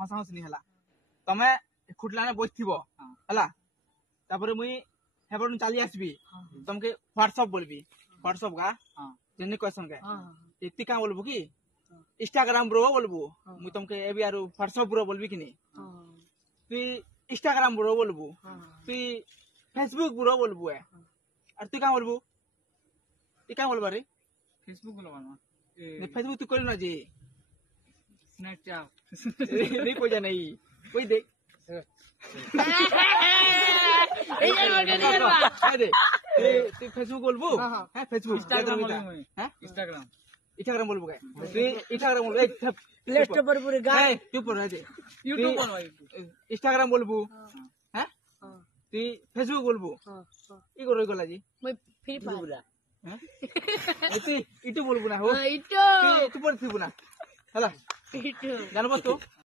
हसा हसनी हला तमे खुटलाने बइथिबो हला तापर मुई हेबन चाली आसबी तुमके व्हाट्सएप बोलबी व्हाट्सएप का जन्नी क्वेश्चन के इत्ती का बोलबो की इंस्टाग्राम ब्रो बोलबो मुई तुमके एबी आरो व्हाट्सएप ब्रो बोलबी कि नहीं तू इंस्टाग्राम ब्रो बोलबो तू फेसबुक ब्रो बोलबो है और तू का बोलबो तू का बोलबा रे फेसबुक बोलबा नहीं फेसबुक तू कोई ना जी स्नैपचैट नहीं कोई जा नहीं कोई देख तू फेसबुक बोलबो हां फेसबुक इंस्टाग्राम इंस्टाग्राम इंस्टाग्राम बोलबो काय तू इंस्टाग्राम बोलबो एक प्ले स्टोर पर पूरे गा यूट्यूब पर दे यूट्यूब बोलबा इंस्टाग्राम बोलबो हैं तू फेसबुक बोलबो ई करो गला जी मैं फ्री फायर हैं तू यूट्यूब बोलबो ना हो इटो तू पर थिबो ना हला इटो जानबो तो